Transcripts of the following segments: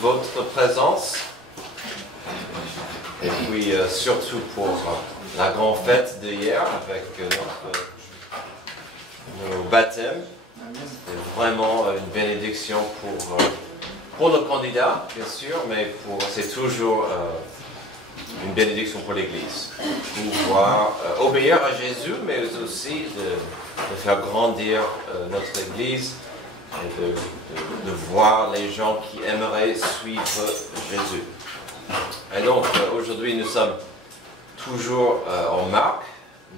votre présence et puis surtout pour la grande fête d'hier avec nos baptêmes. C'est vraiment une bénédiction pour le candidat, bien sûr, mais c'est toujours une bénédiction pour l'Église. Pouvoir obéir à Jésus, mais aussi de faire grandir notre Église et de voir les gens qui aimeraient suivre Jésus. Et donc, aujourd'hui, nous sommes toujours en Marc.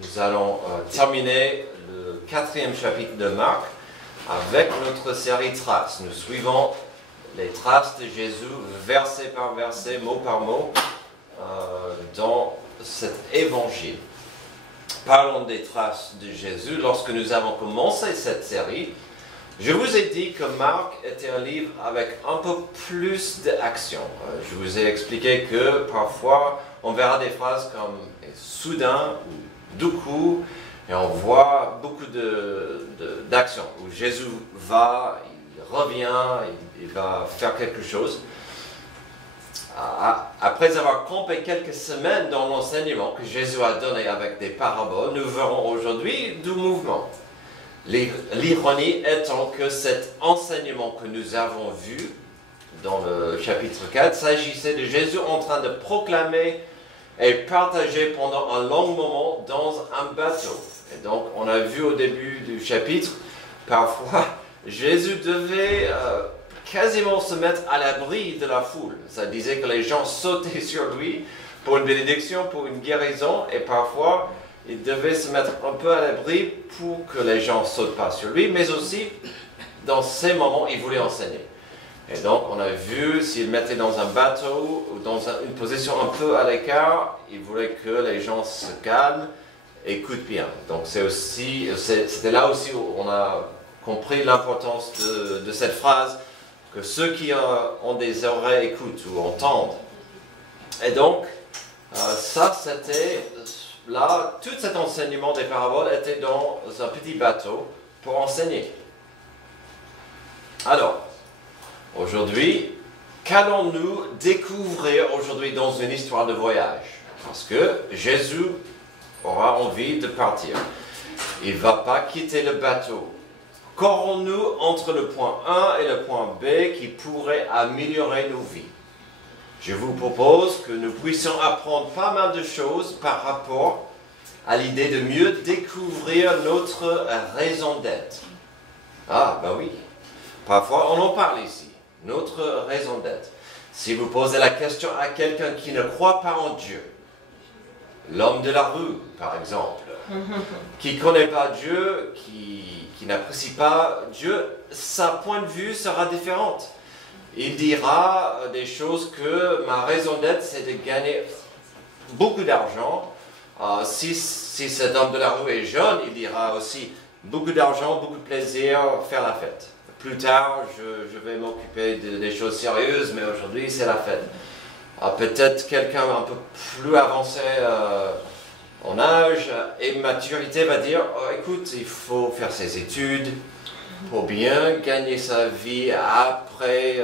Nous allons terminer le 4e chapitre de Marc avec notre série Traces. Nous suivons les traces de Jésus, verset par verset, mot par mot, dans cet évangile. Parlons des traces de Jésus. Lorsque nous avons commencé cette série, je vous ai dit que Marc était un livre avec un peu plus d'action. Je vous ai expliqué que parfois on verra des phrases comme « soudain » ou « du coup », et on voit beaucoup d'action où Jésus va, il revient, il va faire quelque chose. Après avoir campé quelques semaines dans l'enseignement que Jésus a donné avec des paraboles, nous verrons aujourd'hui du mouvement. L'ironie étant que cet enseignement que nous avons vu dans le chapitre 4 s'agissait de Jésus en train de proclamer et partager pendant un long moment dans un bateau. Et donc, on a vu au début du chapitre, parfois, Jésus devait quasiment se mettre à l'abri de la foule. Ça disait que les gens sautaient sur lui pour une bénédiction, pour une guérison, et parfois, il devait se mettre un peu à l'abri pour que les gens ne sautent pas sur lui, mais aussi, dans ces moments, il voulait enseigner. Et donc, on a vu, s'il mettait dans un bateau ou dans une position un peu à l'écart, il voulait que les gens se calment, écoutent bien. Donc, c'était là aussi où on a compris l'importance de cette phrase, que ceux qui ont des oreilles écoutent ou entendent. Et donc, ça, c'était là, tout cet enseignement des paraboles était dans un petit bateau pour enseigner. Alors, aujourd'hui, qu'allons-nous découvrir aujourd'hui dans une histoire de voyage? Parce que Jésus aura envie de partir. Il ne va pas quitter le bateau. Qu'aurons-nous entre le point A et le point B qui pourrait améliorer nos vies? Je vous propose que nous puissions apprendre pas mal de choses par rapport à l'idée de mieux découvrir notre raison d'être. Ah, ben oui. Parfois, on en parle ici. Notre raison d'être. Si vous posez la question à quelqu'un qui ne croit pas en Dieu, l'homme de la rue, par exemple, qui ne connaît pas Dieu, qui n'apprécie pas Dieu, sa point de vue sera différente. Il dira des choses que ma raison d'être, c'est de gagner beaucoup d'argent. Si cet homme de la rue est jeune, il dira aussi beaucoup d'argent, beaucoup de plaisir, faire la fête. Plus tard, je vais m'occuper des choses sérieuses, mais aujourd'hui, c'est la fête. Peut-être quelqu'un un peu plus avancé en âge et maturité va dire écoute, il faut faire ses études pour bien gagner sa vie après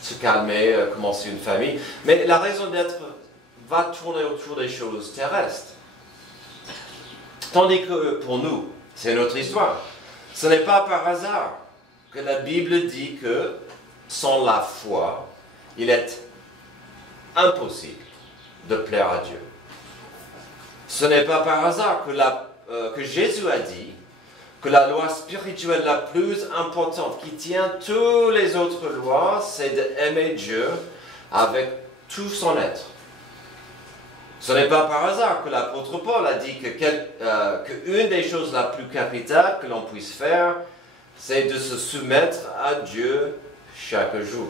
se calmer, commencer une famille. Mais la raison d'être va tourner autour des choses terrestres. Tandis que pour nous, c'est notre histoire. Ce n'est pas par hasard que la Bible dit que sans la foi, il est impossible de plaire à Dieu. Ce n'est pas par hasard que Jésus a dit que la loi spirituelle la plus importante qui tient toutes les autres lois, c'est d'aimer Dieu avec tout son être. Ce n'est pas par hasard que l'apôtre Paul a dit qu'une des choses la plus capitale que l'on puisse faire, c'est de se soumettre à Dieu chaque jour.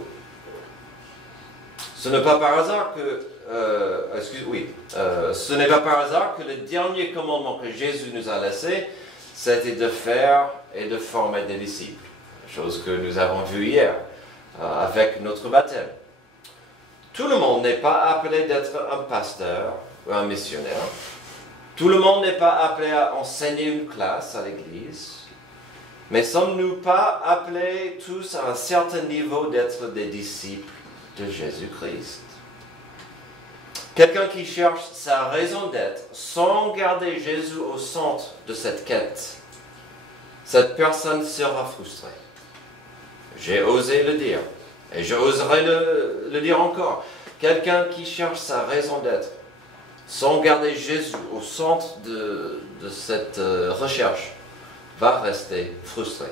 Ce n'est pas par hasard ce n'est pas par hasard que le dernier commandement que Jésus nous a laissé, c'était de faire et de former des disciples. Chose que nous avons vue hier avec notre baptême. Tout le monde n'est pas appelé d'être un pasteur ou un missionnaire. Tout le monde n'est pas appelé à enseigner une classe à l'église. Mais sommes-nous pas appelés tous à un certain niveau d'être des disciples de Jésus-Christ? Quelqu'un qui cherche sa raison d'être sans garder Jésus au centre de cette quête, cette personne sera frustrée. J'ai osé le dire, et j'oserai le dire encore. Quelqu'un qui cherche sa raison d'être sans garder Jésus au centre de cette recherche va rester frustré.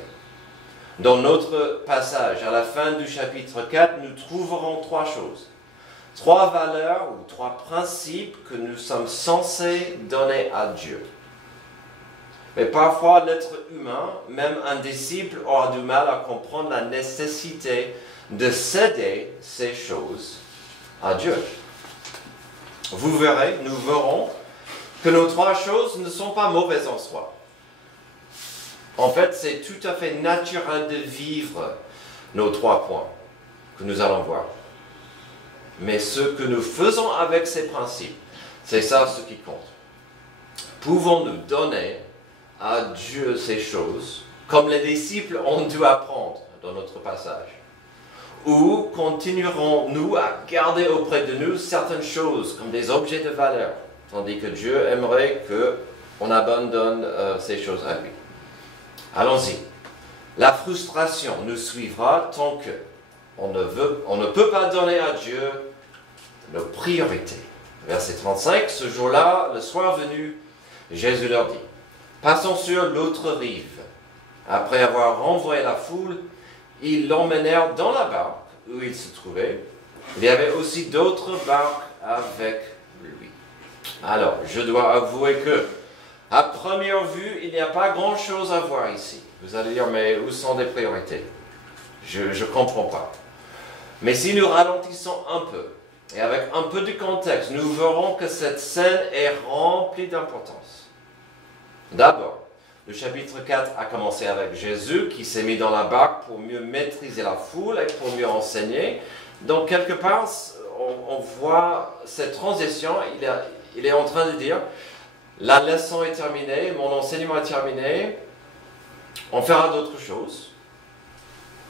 Dans notre passage, à la fin du chapitre 4, nous trouverons trois choses. Trois valeurs ou trois principes que nous sommes censés donner à Dieu. Mais parfois, l'être humain, même un disciple, aura du mal à comprendre la nécessité de céder ces choses à Dieu. Vous verrez, nous verrons que nos trois choses ne sont pas mauvaises en soi. En fait, c'est tout à fait naturel de vivre nos trois points que nous allons voir. Mais ce que nous faisons avec ces principes, c'est ça ce qui compte. Pouvons-nous donner à Dieu ces choses, comme les disciples ont dû apprendre dans notre passage? Ou continuerons-nous à garder auprès de nous certaines choses comme des objets de valeur, tandis que Dieu aimerait qu'on abandonne ces choses à lui? Allons-y. La frustration nous suivra tant que on ne peut pas donner à Dieu nos priorités. Verset 35, ce jour-là, le soir venu, Jésus leur dit, passons sur l'autre rive. Après avoir renvoyé la foule, ils l'emmenèrent dans la barque où il se trouvait. Il y avait aussi d'autres barques avec lui. Alors, je dois avouer que, à première vue, il n'y a pas grand-chose à voir ici. Vous allez dire, mais où sont les priorités? Je ne comprends pas. Mais si nous ralentissons un peu, et avec un peu de contexte, nous verrons que cette scène est remplie d'importance. D'abord, le chapitre 4 a commencé avec Jésus qui s'est mis dans la barque pour mieux maîtriser la foule et pour mieux enseigner. Donc, quelque part, on voit cette transition. Il est en train de dire, la leçon est terminée, mon enseignement est terminé, on fera d'autres choses.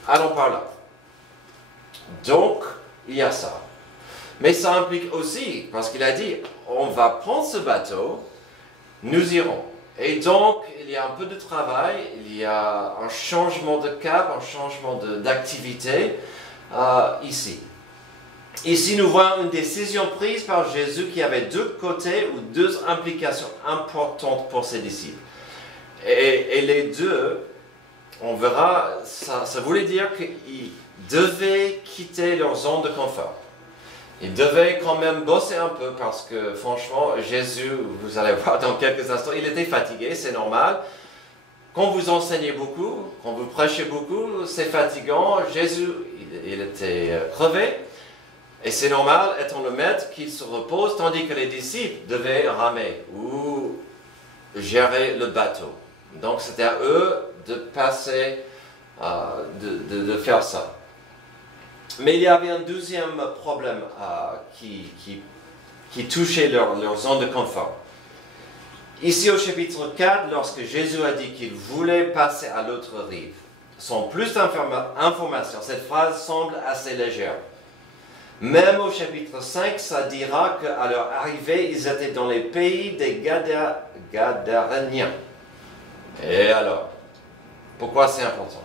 Allons par là. Donc, il y a ça. Mais ça implique aussi, parce qu'il a dit, on va prendre ce bateau, nous irons. Et donc, il y a un peu de travail, il y a un changement de cap, un changement d'activité ici. Ici, nous voyons une décision prise par Jésus qui avait deux côtés ou deux implications importantes pour ses disciples. Et les deux, on verra, ça voulait dire qu'ils devaient quitter leur zone de confort. Ils devaient quand même bosser un peu parce que franchement, Jésus, vous allez voir dans quelques instants, il était fatigué, c'est normal. Quand vous enseignez beaucoup, quand vous prêchez beaucoup, c'est fatigant. Jésus, il était crevé. Et c'est normal, étant le maître, qu'il se repose, tandis que les disciples devaient ramer ou gérer le bateau. Donc c'était à eux de passer, de faire ça. Mais il y avait un deuxième problème qui touchait leur zone de confort. Ici au chapitre 4, lorsque Jésus a dit qu'il voulait passer à l'autre rive, sans plus d'informations, cette phrase semble assez légère. Même au chapitre 5, ça dira qu'à leur arrivée, ils étaient dans les pays des Gadaréniens. Et alors, pourquoi c'est important?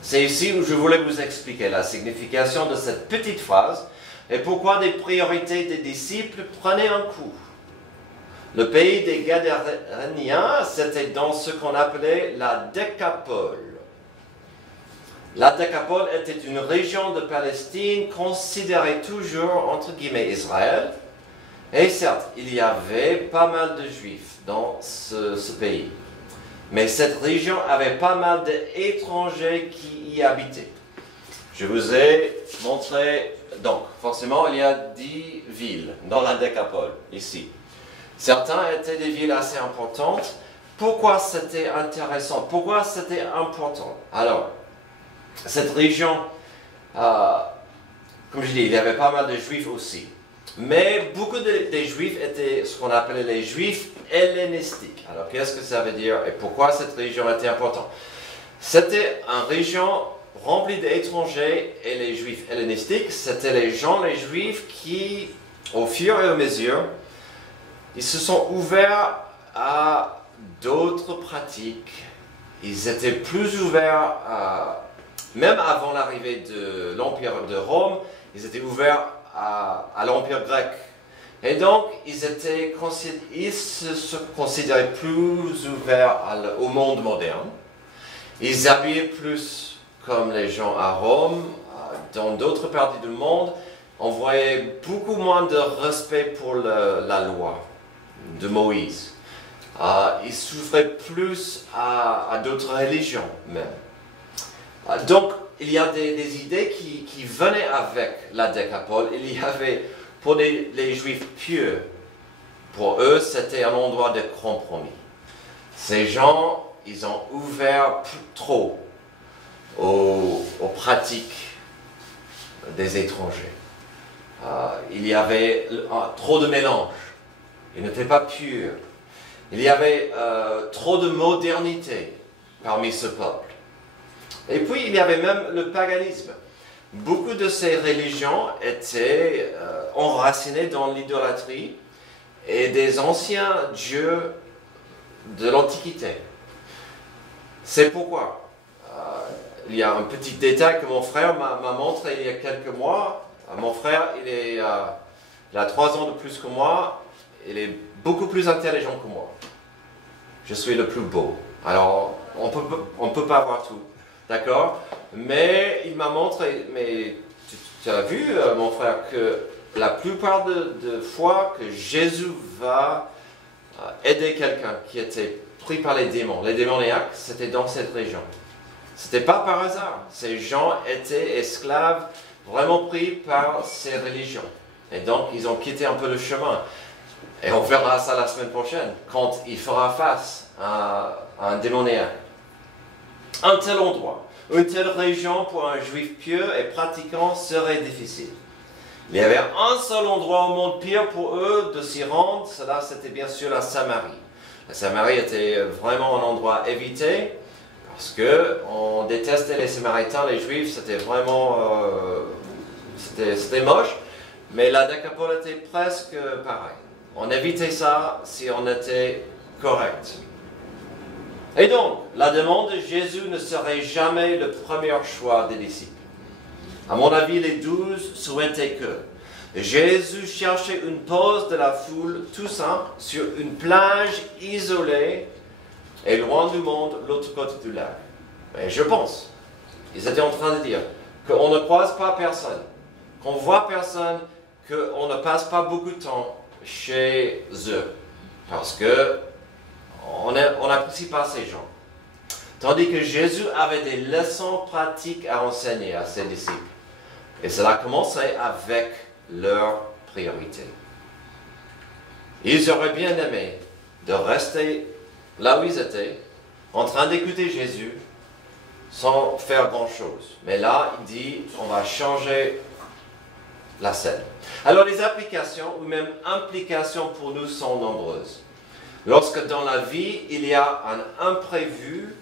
C'est ici où je voulais vous expliquer la signification de cette petite phrase et pourquoi des priorités des disciples prenaient un coup. Le pays des Gadaréniens, c'était dans ce qu'on appelait la Décapole. La Décapole était une région de Palestine considérée toujours entre guillemets Israël. Et certes, il y avait pas mal de Juifs dans ce pays. Mais cette région avait pas mal d'étrangers qui y habitaient. Je vous ai montré, donc forcément il y a 10 villes dans la Décapole, ici. Certains étaient des villes assez importantes. Pourquoi c'était intéressant? Pourquoi c'était important? Alors, cette région, comme je dis, il y avait pas mal de Juifs aussi. Mais beaucoup des Juifs étaient ce qu'on appelait les Juifs hellénistiques. Alors, qu'est-ce que ça veut dire et pourquoi cette région était importante? C'était une région remplie d'étrangers et les juifs hellénistiques, c'était les juifs qui, au fur et à mesure, ils se sont ouverts à d'autres pratiques. Ils étaient plus ouverts même avant l'arrivée de l'Empire de Rome, ils étaient ouverts à l'Empire grec. Et donc, ils se considéraient plus ouverts au monde moderne. Ils habillaient plus comme les gens à Rome. Dans d'autres parties du monde, on voyait beaucoup moins de respect pour la loi de Moïse. Ils s'ouvraient plus à d'autres religions même. Donc, il y a des idées qui venaient avec la décapole. Il y avait, pour les juifs pieux, pour eux, c'était un endroit de compromis. Ces gens, ils ont ouvert trop aux pratiques des étrangers. Il y avait trop de mélange. Ils n'étaient pas purs. Il y avait trop de modernité parmi ce peuple. Et puis, il y avait même le paganisme. Beaucoup de ces religions étaient enracinées dans l'idolâtrie et des anciens dieux de l'Antiquité. C'est pourquoi il y a un petit détail que mon frère m'a montré il y a quelques mois. Mon frère, il a 3 ans de plus que moi. Il est beaucoup plus intelligent que moi. Je suis le plus beau. Alors, on peut pas avoir tout. D'accord? Mais il m'a montré, mais tu as vu, mon frère, que la plupart de fois que Jésus va aider quelqu'un qui était pris par les démoniaques, c'était dans cette région. C'était pas par hasard. Ces gens étaient esclaves, vraiment pris par ces religions. Et donc, ils ont quitté un peu le chemin. Et on verra ça la semaine prochaine, quand il fera face à un démoniaque. Un tel endroit, une telle région pour un juif pieux et pratiquant serait difficile. Il y avait un seul endroit au monde pire pour eux de s'y rendre, cela c'était bien sûr la Samarie. La Samarie était vraiment un endroit évité, parce qu'on détestait les Samaritains, les Juifs, c'était vraiment c'était moche, mais la Décapole était presque pareil. On évitait ça si on était correct. Et donc, la demande de Jésus ne serait jamais le premier choix des disciples. À mon avis, les 12 souhaitaient que Jésus cherchait une pause de la foule, tout simple, sur une plage isolée et loin du monde, l'autre côté du lac. Et je pense, ils étaient en train de dire qu'on ne croise pas personne, qu'on ne voit personne, qu'on ne passe pas beaucoup de temps chez eux, parce que on n'apprécie pas ces gens. Tandis que Jésus avait des leçons pratiques à enseigner à ses disciples. Et cela commençait avec leur priorité. Ils auraient bien aimé de rester là où ils étaient, en train d'écouter Jésus, sans faire grand-chose. Mais là, il dit, on va changer la scène. Alors les applications ou même implications pour nous sont nombreuses. Lorsque dans la vie, il y a un imprévu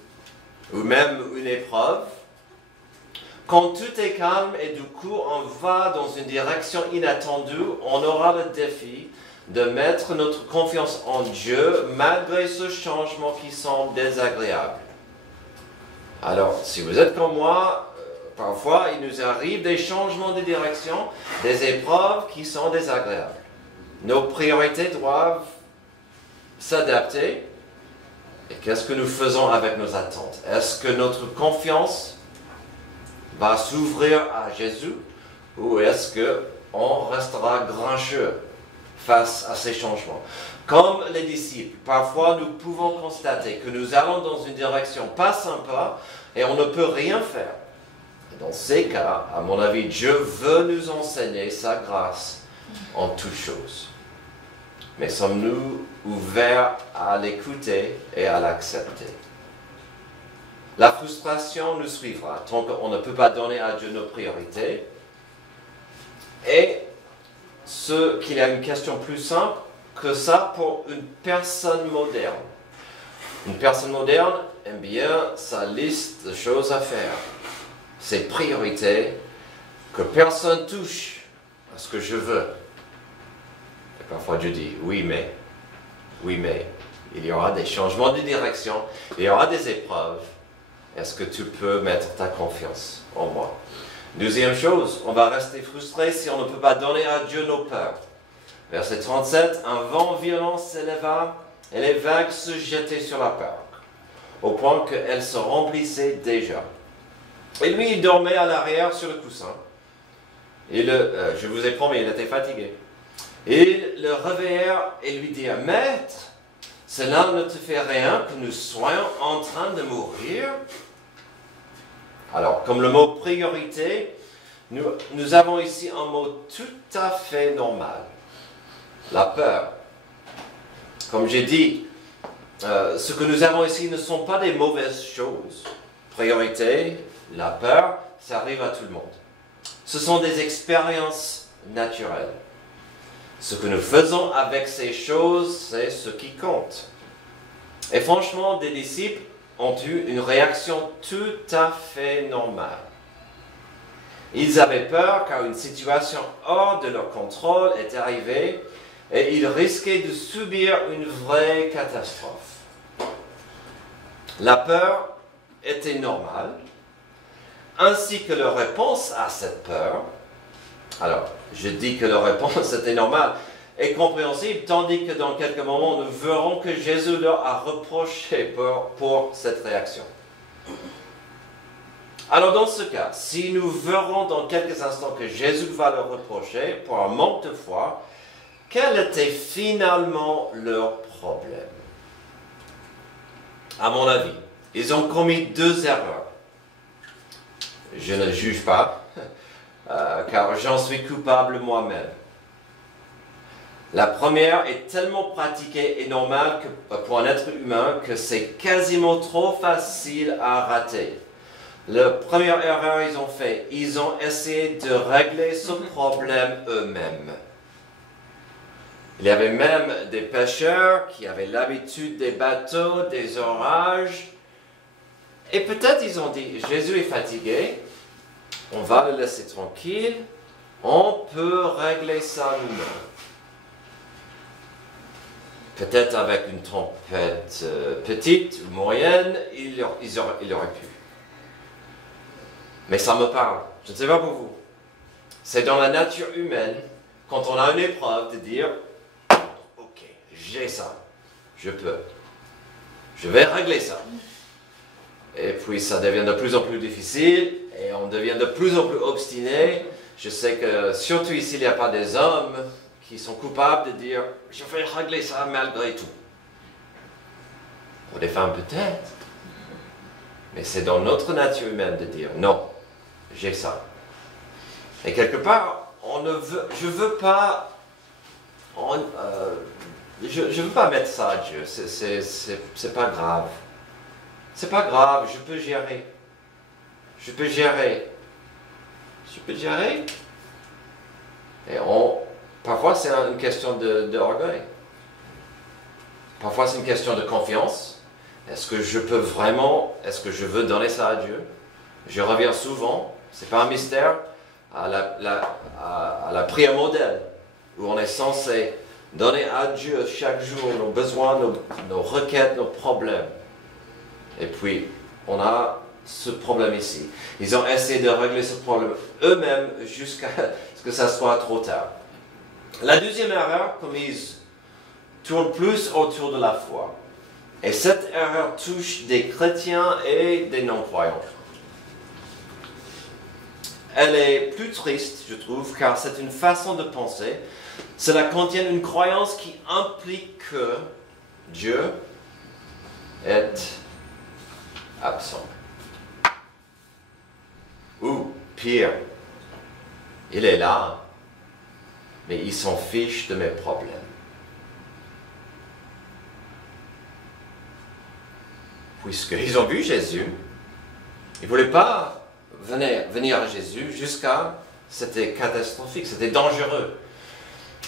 ou même une épreuve, quand tout est calme et du coup on va dans une direction inattendue, on aura le défi de mettre notre confiance en Dieu malgré ce changement qui semble désagréable. Alors, si vous êtes comme moi, parfois il nous arrive des changements de direction, des épreuves qui sont désagréables. Nos priorités doivent s'adapter. Et qu'est-ce que nous faisons avec nos attentes? Est-ce que notre confiance va s'ouvrir à Jésus ou est-ce qu'on restera grincheux face à ces changements? Comme les disciples, parfois nous pouvons constater que nous allons dans une direction pas sympa et on ne peut rien faire. Et dans ces cas, à mon avis, Dieu veut nous enseigner sa grâce en toutes choses. Mais sommes-nous ouverts à l'écouter et à l'accepter? La frustration nous suivra tant qu'on ne peut pas donner à Dieu nos priorités. Et qu'il y a une question plus simple que ça pour une personne moderne. Une personne moderne, aime bien sa liste de choses à faire, ses priorités, que personne touche à ce que je veux. Et parfois je dis, oui mais, il y aura des changements de direction, il y aura des épreuves. Est-ce que tu peux mettre ta confiance en moi? Deuxième chose, on va rester frustré si on ne peut pas donner à Dieu nos peurs. Verset 37, un vent violent s'éleva et les vagues se jetaient sur la barque, au point qu'elle se remplissait déjà. Et lui, il dormait à l'arrière sur le coussin. Et je vous ai promis, il était fatigué. Et le réveillèrent et lui dirent, Maître, cela ne te fait rien que nous soyons en train de mourir? Alors, comme le mot priorité, nous avons ici un mot tout à fait normal. La peur. Comme j'ai dit, ce que nous avons ici ne sont pas des mauvaises choses. Priorité, la peur, ça arrive à tout le monde. Ce sont des expériences naturelles. Ce que nous faisons avec ces choses, c'est ce qui compte. Et franchement, des disciples ont eu une réaction tout à fait normale. Ils avaient peur car une situation hors de leur contrôle est arrivée et ils risquaient de subir une vraie catastrophe. La peur était normale, ainsi que leur réponse à cette peur. Alors, je dis que leur réponse était normale et compréhensible, tandis que dans quelques moments, nous verrons que Jésus leur a reproché pour cette réaction. Alors dans ce cas, si nous verrons dans quelques instants que Jésus va leur reprocher pour un manque de foi, quel était finalement leur problème? À mon avis, ils ont commis deux erreurs. Je ne juge pas, car j'en suis coupable moi-même. La première est tellement pratiquée et normale pour un être humain que c'est quasiment trop facile à rater. La première erreur qu'ils ont fait, ils ont essayé de régler ce problème eux-mêmes. Il y avait même des pêcheurs qui avaient l'habitude des bateaux, des orages. Et peut-être ils ont dit, Jésus est fatigué, on va le laisser tranquille, on peut régler ça nous-mêmes. Peut-être avec une tempête petite ou moyenne, il aurait pu. Mais ça me parle. Je ne sais pas pour vous. C'est dans la nature humaine, quand on a une épreuve, de dire, ok, j'ai ça, je peux. Je vais régler ça. Et puis ça devient de plus en plus difficile, et on devient de plus en plus obstiné. Je sais que, surtout ici, il n'y a pas des hommes qui sont coupables de dire « je vais régler ça malgré tout ». Pour des femmes peut-être, mais c'est dans notre nature humaine de dire « non, j'ai ça ». Et quelque part, je veux pas mettre ça à Dieu, c'est pas grave. C'est pas grave, je peux gérer. Je peux gérer. Et parfois, c'est une question d'orgueil. Parfois, c'est une question de confiance. Est-ce que je peux vraiment, est-ce que je veux donner ça à Dieu? Je reviens souvent, c'est pas un mystère, à la prière modèle, où on est censé donner à Dieu chaque jour nos besoins, nos requêtes, nos problèmes. Et puis, on a ce problème ici. Ils ont essayé de régler ce problème eux-mêmes jusqu'à ce que ça soit trop tard. La deuxième erreur commise tourne plus autour de la foi. Et cette erreur touche des chrétiens et des non-croyants. Elle est plus triste, je trouve, car c'est une façon de penser. Cela contient une croyance qui implique que Dieu est absent. Ou pire, il est là, mais il s'en fiche de mes problèmes. Puisqu'ils ont vu Jésus, ils ne voulaient pas venir à Jésus jusqu'à... C'était catastrophique, c'était dangereux.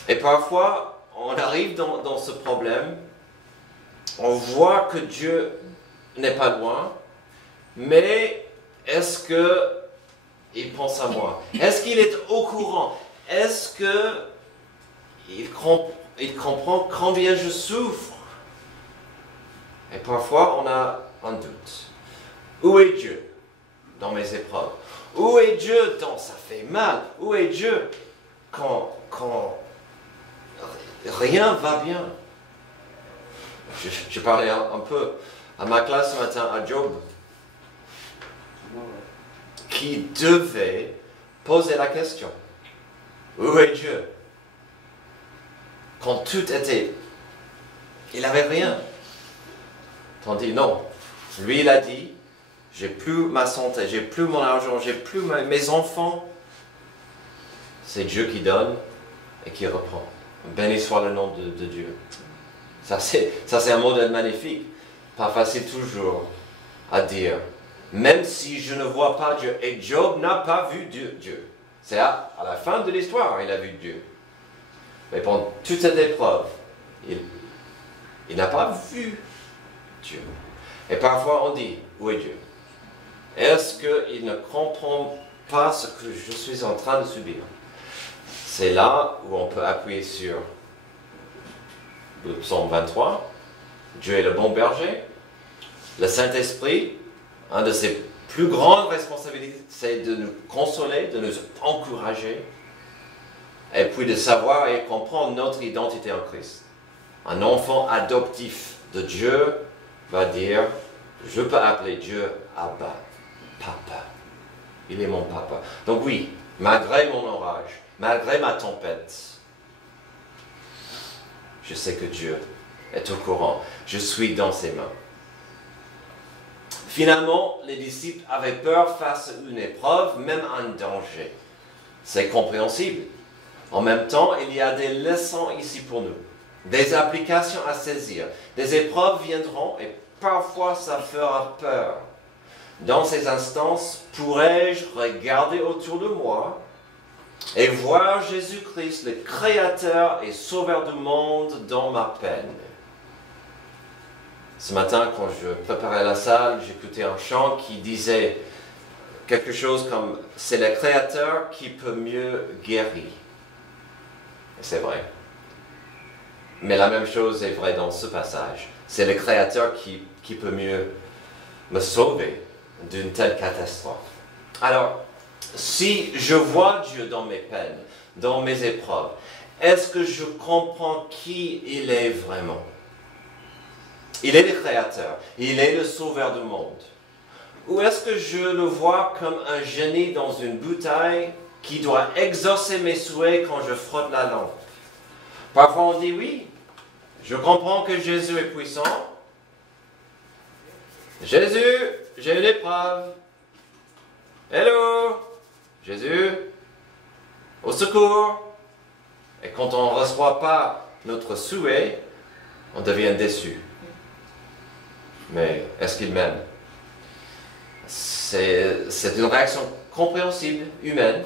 Et parfois, on arrive dans ce problème, on voit que Dieu n'est pas loin, mais est-ce qu'il pense à moi? Est-ce qu'il est au courant? Est-ce qu'il comprend combien je souffre? Et parfois, on a un doute. Où est Dieu dans mes épreuves? Où est Dieu quand ça fait mal? Où est Dieu quand rien va bien? Je parlais un peu à ma classe ce matin à Job, qui devait poser la question. Où est Dieu? Quand tout était... Il n'avait rien. Tandis non. Lui, il a dit, j'ai plus ma santé, j'ai plus mon argent, j'ai plus mes enfants. C'est Dieu qui donne et qui reprend. Béni soit le nom de Dieu. Ça, c'est un modèle magnifique. Pas facile toujours à dire. Même si je ne vois pas Dieu. Et Job n'a pas vu Dieu. C'est à la fin de l'histoire, il a vu Dieu. Mais pendant toute cette épreuve, il n'a pas vu Dieu. Et parfois on dit, où est Dieu? Est-ce qu'il ne comprend pas ce que je suis en train de subir? C'est là où on peut appuyer sur le psaume 23. Dieu est le bon berger. Le Saint-Esprit, une de ses plus grandes responsabilités, c'est de nous consoler, de nous encourager, et puis de savoir et comprendre notre identité en Christ. Un enfant adoptif de Dieu va dire, je peux appeler Dieu Abba, Papa. Il est mon papa. Donc oui, malgré mon orage, malgré ma tempête, je sais que Dieu est au courant. Je suis dans ses mains. Finalement, les disciples avaient peur face à une épreuve, même un danger. C'est compréhensible. En même temps, il y a des leçons ici pour nous, des applications à saisir. Des épreuves viendront et parfois ça fera peur. Dans ces instances, pourrais-je regarder autour de moi et voir Jésus-Christ, le Créateur et Sauveur du monde, dans ma peine? Ce matin, quand je préparais la salle, j'écoutais un chant qui disait quelque chose comme « C'est le Créateur qui peut mieux guérir ». Et c'est vrai. Mais la même chose est vraie dans ce passage. C'est le Créateur qui peut mieux me sauver d'une telle catastrophe. Alors, si je vois Dieu dans mes peines, dans mes épreuves, est-ce que je comprends qui il est vraiment? Il est le Créateur, il est le Sauveur du monde. Ou est-ce que je le vois comme un génie dans une bouteille qui doit exaucer mes souhaits quand je frotte la lampe? Parfois on dit oui, je comprends que Jésus est puissant. Jésus, j'ai une épreuve. Hello, Jésus, au secours. Et quand on ne reçoit pas notre souhait, on devient déçu. Mais est-ce qu'il m'aime? C'est une réaction compréhensible, humaine,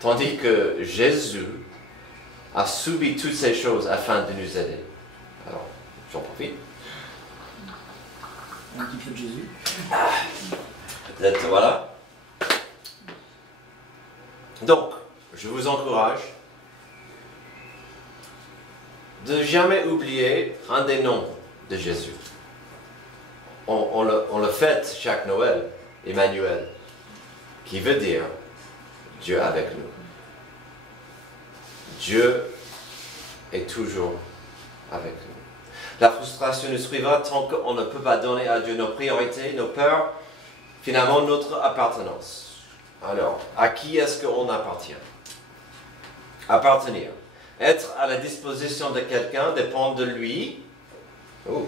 tandis que Jésus a subi toutes ces choses afin de nous aider. Alors, j'en profite. Un petit peu de Jésus. Peut-être, voilà. Donc, je vous encourage de jamais oublier un des noms de Jésus. On le fête chaque Noël, Emmanuel, qui veut dire Dieu avec nous. Dieu est toujours avec nous. La frustration nous suivra tant qu'on ne peut pas donner à Dieu nos priorités, nos peurs, finalement notre appartenance. Alors, à qui est-ce qu'on appartient? Appartenir. Être à la disposition de quelqu'un dépend de lui. Oh.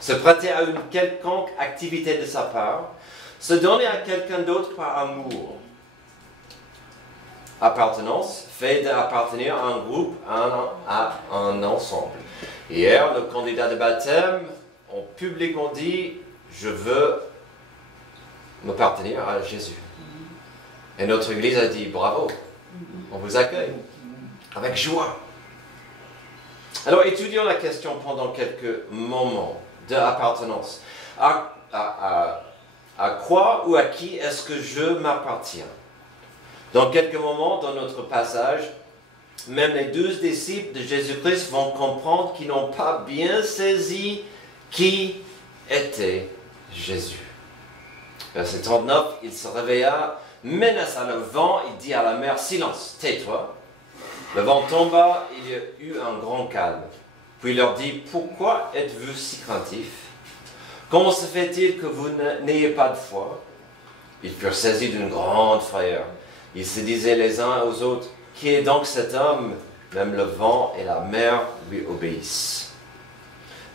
Se prêter à une quelconque activité de sa part. Se donner à quelqu'un d'autre par amour. Appartenance fait d'appartenir à un groupe, à un ensemble. Hier, le candidat de baptême, en public, on dit « Je veux m'appartenir à Jésus ». Et notre Église a dit « Bravo, on vous accueille avec joie ». Alors, étudions la question pendant quelques moments d'appartenance. à quoi ou à qui est-ce que je m'appartiens. Dans quelques moments, dans notre passage, même les 12 disciples de Jésus-Christ vont comprendre qu'ils n'ont pas bien saisi qui était Jésus. Verset 39, il se réveilla, menaça le vent, il dit à la mer, silence, tais-toi. Le vent tomba, il y eut un grand calme. Puis il leur dit, pourquoi êtes-vous si craintifs? Comment se fait-il que vous n'ayez pas de foi? Ils furent saisis d'une grande frayeur. Ils se disaient les uns aux autres, qui est donc cet homme? Même le vent et la mer lui obéissent.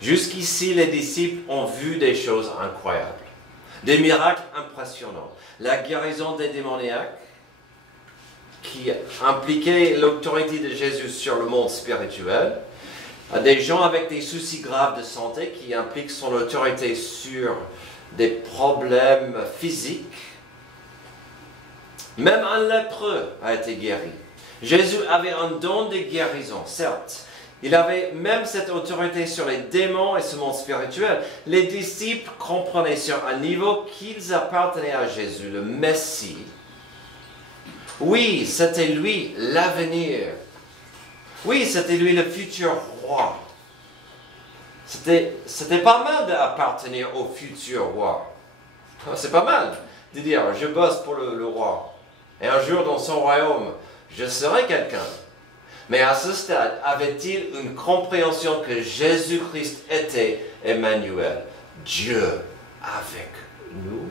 Jusqu'ici, les disciples ont vu des choses incroyables, des miracles impressionnants, la guérison des démoniaques, qui impliquait l'autorité de Jésus sur le monde spirituel, des gens avec des soucis graves de santé qui impliquent son autorité sur des problèmes physiques. Même un lépreux a été guéri. Jésus avait un don de guérison, certes. Il avait même cette autorité sur les démons et ce monde spirituel. Les disciples comprenaient sur un niveau qu'ils appartenaient à Jésus, le Messie. Oui, c'était lui l'avenir. Oui, c'était lui le futur roi. C'était pas mal d'appartenir au futur roi. C'est pas mal de dire, je bosse pour le roi. Et un jour, dans son royaume, je serai quelqu'un. Mais à ce stade, avait-il une compréhension que Jésus-Christ était Emmanuel, Dieu avec nous?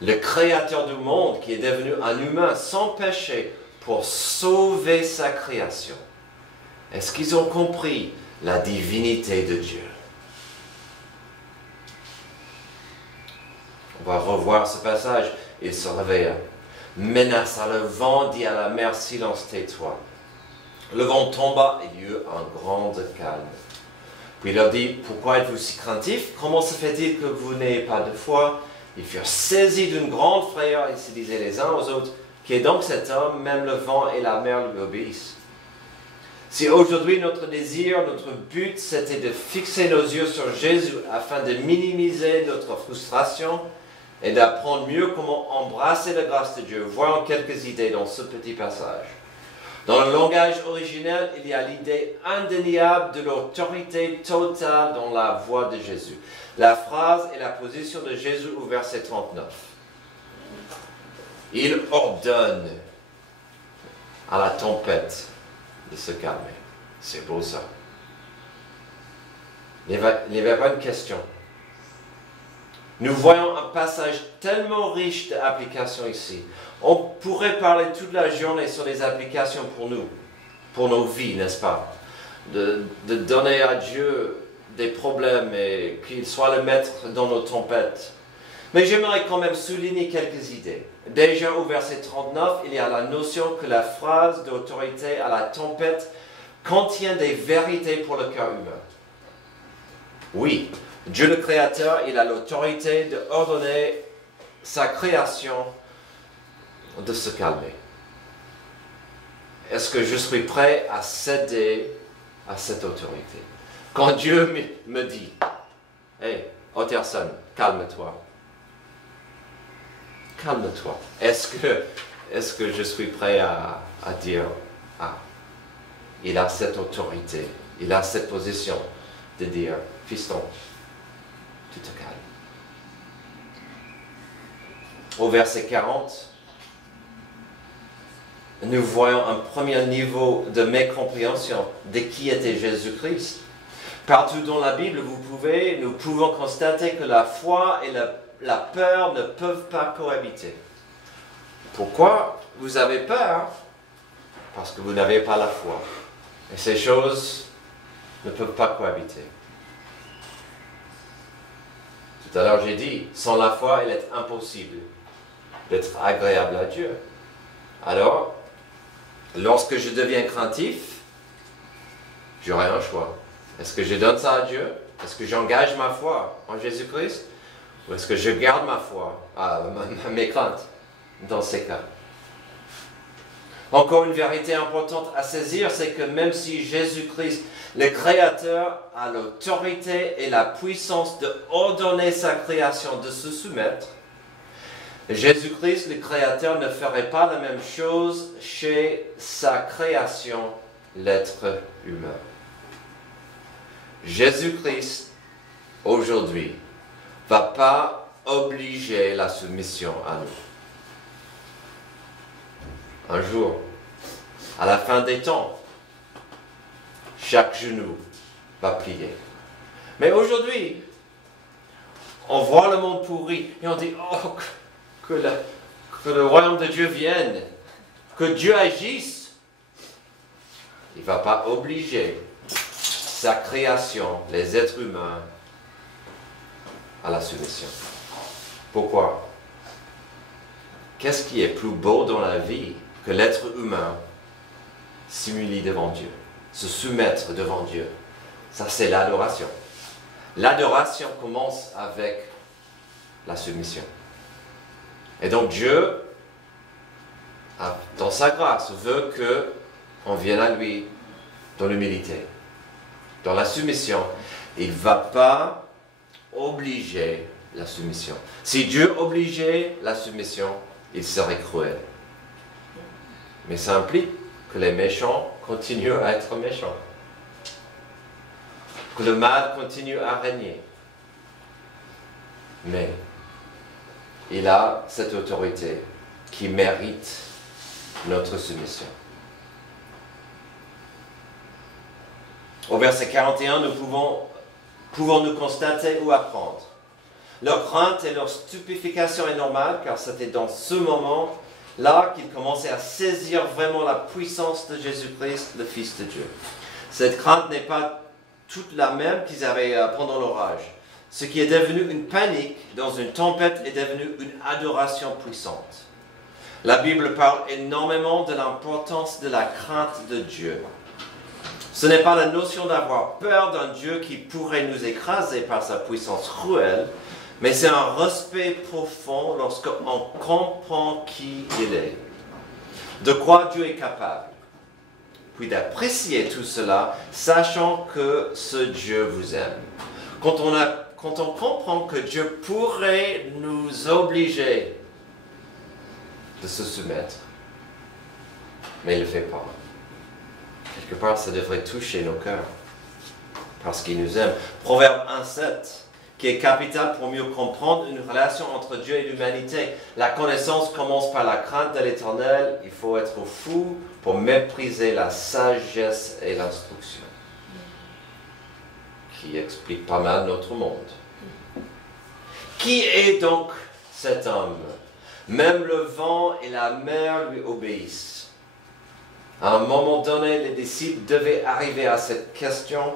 Le créateur du monde qui est devenu un humain sans péché pour sauver sa création. Est-ce qu'ils ont compris la divinité de Dieu? On va revoir ce passage. Il se réveilla, menaça le vent, dit à la mer, silence, tais-toi. Le vent tomba et il y eut un grand calme. Puis il leur dit, pourquoi êtes-vous si craintifs? Comment se fait-il que vous n'ayez pas de foi? Ils furent saisis d'une grande frayeur et se disaient les uns aux autres, qui est donc cet homme? Même le vent et la mer lui obéissent. Si aujourd'hui notre désir, notre but, c'était de fixer nos yeux sur Jésus afin de minimiser notre frustration et d'apprendre mieux comment embrasser la grâce de Dieu, voyons quelques idées dans ce petit passage. Dans le langage originel, il y a l'idée indéniable de l'autorité totale dans la voix de Jésus. La phrase est la position de Jésus au verset 39. Il ordonne à la tempête de se calmer. C'est beau ça. Il n'y avait pas une question. Nous voyons un passage tellement riche d'applications ici. On pourrait parler toute la journée sur les applications pour nous, pour nos vies, n'est-ce pas? De donner à Dieu des problèmes et qu'il soit le maître dans nos tempêtes. Mais j'aimerais quand même souligner quelques idées. Déjà au verset 39, il y a la notion que la phrase d'autorité à la tempête contient des vérités pour le cœur humain. Oui, Dieu le Créateur, il a l'autorité d'ordonner sa création de se calmer. Est-ce que je suis prêt à céder à cette autorité? Quand Dieu me dit, « Hey, Otterson, calme-toi. Calme-toi. » Est-ce que je suis prêt à dire, « Ah, il a cette autorité, il a cette position de dire, « Fiston, tu te calmes. » Au verset 40, nous voyons un premier niveau de mécompréhension de qui était Jésus-Christ. Partout dans la Bible, nous pouvons constater que la foi et la peur ne peuvent pas cohabiter. Pourquoi vous avez peur? Parce que vous n'avez pas la foi. Et ces choses ne peuvent pas cohabiter. Tout à l'heure, j'ai dit, sans la foi, il est impossible d'être agréable à Dieu. Alors, lorsque je deviens craintif, j'aurai un choix. Est-ce que je donne ça à Dieu? Est-ce que j'engage ma foi en Jésus-Christ? Ou est-ce que je garde ma foi, mes craintes dans ces cas? Encore une vérité importante à saisir, c'est que même si Jésus-Christ, le Créateur, a l'autorité et la puissance de ordonner sa création de se soumettre, Jésus-Christ, le Créateur, ne ferait pas la même chose chez sa création, l'être humain. Jésus-Christ, aujourd'hui, ne va pas obliger la soumission à nous. Un jour, à la fin des temps, chaque genou va plier. Mais aujourd'hui, on voit le monde pourri et on dit, oh, que le royaume de Dieu vienne, que Dieu agisse. Il ne va pas obliger sa création, les êtres humains, à la soumission. Pourquoi? Qu'est-ce qui est plus beau dans la vie que l'être humain s'humilie devant Dieu, se soumettre devant Dieu? Ça, c'est l'adoration. L'adoration commence avec la soumission. Et donc Dieu, dans sa grâce, veut qu'on vienne à lui dans l'humilité, dans la soumission. Il ne va pas obliger la soumission. Si Dieu obligeait la soumission, il serait cruel. Mais ça implique que les méchants continuent à être méchants, que le mal continue à régner. Mais il a cette autorité qui mérite notre soumission. Au verset 41, nous pouvons nous constater ou apprendre. Leur crainte et leur stupéfaction est normale, car c'était dans ce moment-là qu'ils commençaient à saisir vraiment la puissance de Jésus-Christ, le Fils de Dieu. Cette crainte n'est pas toute la même qu'ils avaient pendant l'orage. Ce qui est devenu une panique dans une tempête est devenu une adoration puissante. La Bible parle énormément de l'importance de la crainte de Dieu. Ce n'est pas la notion d'avoir peur d'un Dieu qui pourrait nous écraser par sa puissance cruelle, mais c'est un respect profond lorsqu'on comprend qui il est, de quoi Dieu est capable, puis d'apprécier tout cela, sachant que ce Dieu vous aime. Quand on comprend que Dieu pourrait nous obliger de se soumettre, mais il ne le fait pas. Quelque part, ça devrait toucher nos cœurs, parce qu'il nous aime. Proverbe 1,7, qui est capital pour mieux comprendre une relation entre Dieu et l'humanité. La connaissance commence par la crainte de l'Éternel. Il faut être fou pour mépriser la sagesse et l'instruction, qui explique pas mal notre monde. Qui est donc cet homme? Même le vent et la mer lui obéissent. À un moment donné, les disciples devaient arriver à cette question,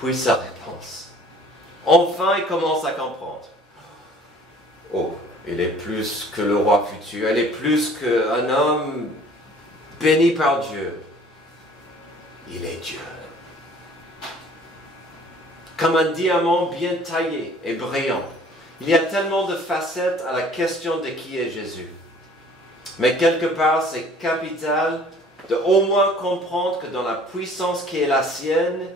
puis sa réponse. Enfin, ils commencent à comprendre. Oh, il est plus que le roi futur, il est plus qu'un homme béni par Dieu. Il est Dieu. Comme un diamant bien taillé et brillant. Il y a tellement de facettes à la question de qui est Jésus. Mais quelque part, c'est capital de au moins comprendre que dans la puissance qui est la sienne,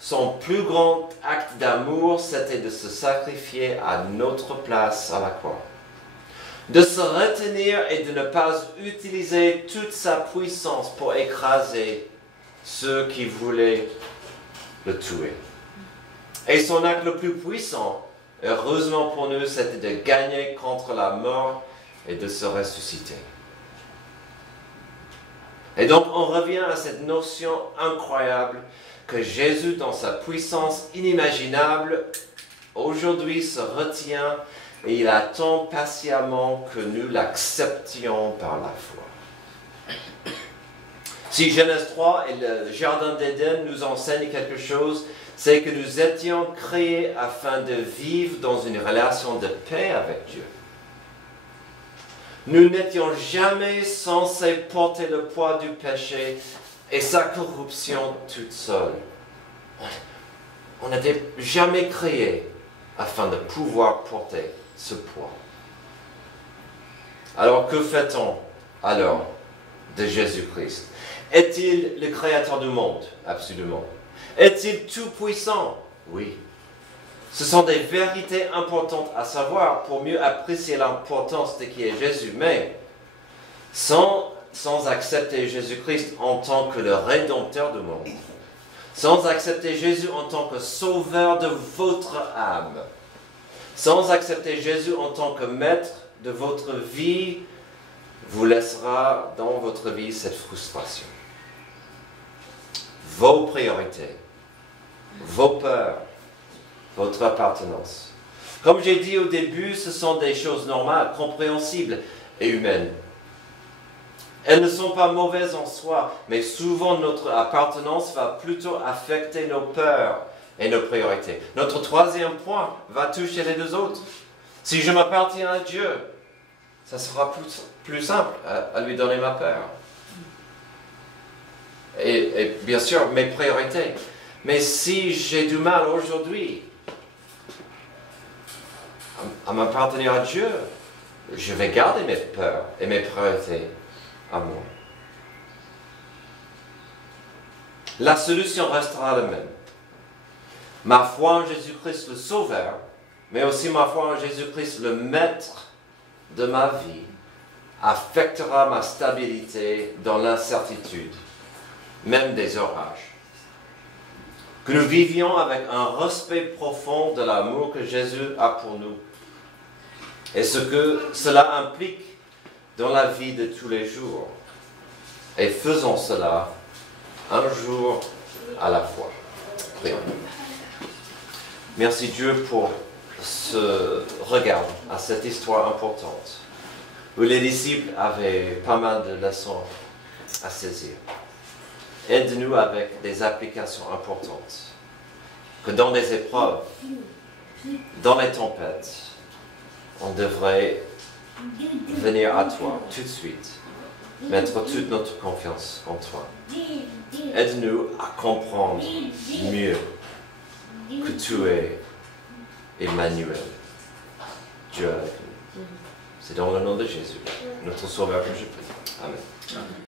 son plus grand acte d'amour, c'était de se sacrifier à notre place à la croix. De se retenir et de ne pas utiliser toute sa puissance pour écraser ceux qui voulaient le tuer. Et son acte le plus puissant, heureusement pour nous, c'était de gagner contre la mort et de se ressusciter. Et donc on revient à cette notion incroyable que Jésus, dans sa puissance inimaginable, aujourd'hui se retient et il attend patiemment que nous l'acceptions par la foi. Si Genèse 3 et le Jardin d'Éden nous enseignent quelque chose, c'est que nous étions créés afin de vivre dans une relation de paix avec Dieu. Nous n'étions jamais censés porter le poids du péché et sa corruption toute seule. On n'était jamais créés afin de pouvoir porter ce poids. Alors que fait-on alors de Jésus-Christ? Est-il le créateur du monde? Absolument. Est-il tout-puissant? Oui. Ce sont des vérités importantes à savoir pour mieux apprécier l'importance de qui est Jésus. Mais sans accepter Jésus-Christ en tant que le Rédempteur du monde, sans accepter Jésus en tant que sauveur de votre âme, sans accepter Jésus en tant que maître de votre vie, vous laissera dans votre vie cette frustration. Vos priorités, vos peurs, votre appartenance. Comme j'ai dit au début, ce sont des choses normales, compréhensibles et humaines. Elles ne sont pas mauvaises en soi, mais souvent notre appartenance va plutôt affecter nos peurs et nos priorités. Notre troisième point va toucher les deux autres. Si je m'appartiens à Dieu, ça sera plus simple à lui donner ma peur. Et bien sûr, mes priorités. Mais si j'ai du mal aujourd'hui à m'appartenir à Dieu, je vais garder mes peurs et mes priorités à moi. La solution restera la même. Ma foi en Jésus-Christ le Sauveur, mais aussi ma foi en Jésus-Christ le Maître de ma vie, affectera ma stabilité dans l'incertitude, même des orages. Que nous vivions avec un respect profond de l'amour que Jésus a pour nous et ce que cela implique dans la vie de tous les jours. Et faisons cela un jour à la fois. Prions. Merci Dieu pour ce regard à cette histoire importante où les disciples avaient pas mal de leçons à saisir. Aide-nous avec des applications importantes, que dans les épreuves, dans les tempêtes, on devrait venir à toi tout de suite, mettre toute notre confiance en toi. Aide-nous à comprendre mieux que tu es Emmanuel, Dieu avec nous. C'est dans le nom de Jésus, notre Sauveur, que je prie. Amen.